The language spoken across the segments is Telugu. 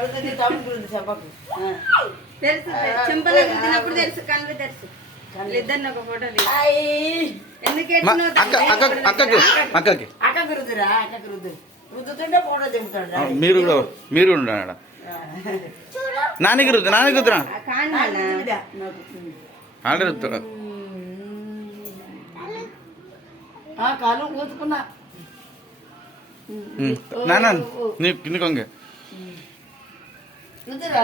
రుద్దు తమ్ముడు రుద్దు చెప్పకు. తెలుసు చెంపలు రుద్దినప్పుడు తెలుసు కళ్ళు తెలుసు. ఇద్దరిని ఒక ఫోటో ఎందుకు అక్కకి అక్కకు రుద్దురా అక్కకు రుద్దు రుద్దుతుంటే ఫోటో దిగుతాడు. మీరు ఉన్నాడా నానికి రుద్దురా ఆడ రుద్దురా కాలు కూతుకున్నా నాన్న నీ కింది కొంగ రుద్దురా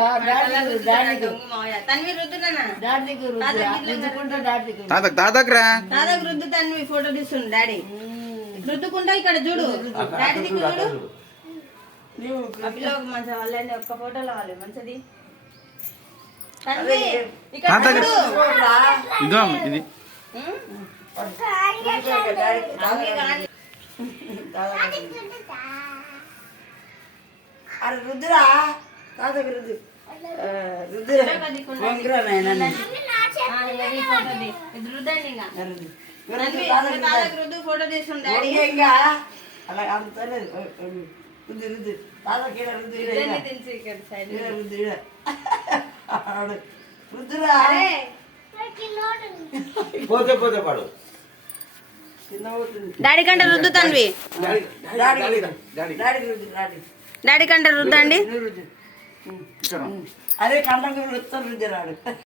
తన్వి రుద్దునా డాడీ దగ్గర రుద్దుకుంటా డాడీ దగ్గర తాతకురా దాదాపు రుద్దు తన్వి ఫోటో తీస్తుండు డాడీ రుద్దుకుంటా ఇక్కడ చూడు డాడీ దిక్కు చూడు. అభిలో మంచిగా వాళ్ళని ఒక్క ఫోటోలో వాళ్ళు మంచిది ఇదో ఇది అరే రుద్దురా తాతకి రుద్దు రుద్దురా ఫోటో తీస్తుండు డాడీ అలా అంతలేదు రుద్దు రుద్దు తాతకి రుద్దు రుద్దు రుద్దురా పోతే పోతే పాడు డాడీ కంటే రుద్దు తన్వి డాడీ కంటే రుద్దండి. అదే కంటే రుద్దు రుద్దురాడు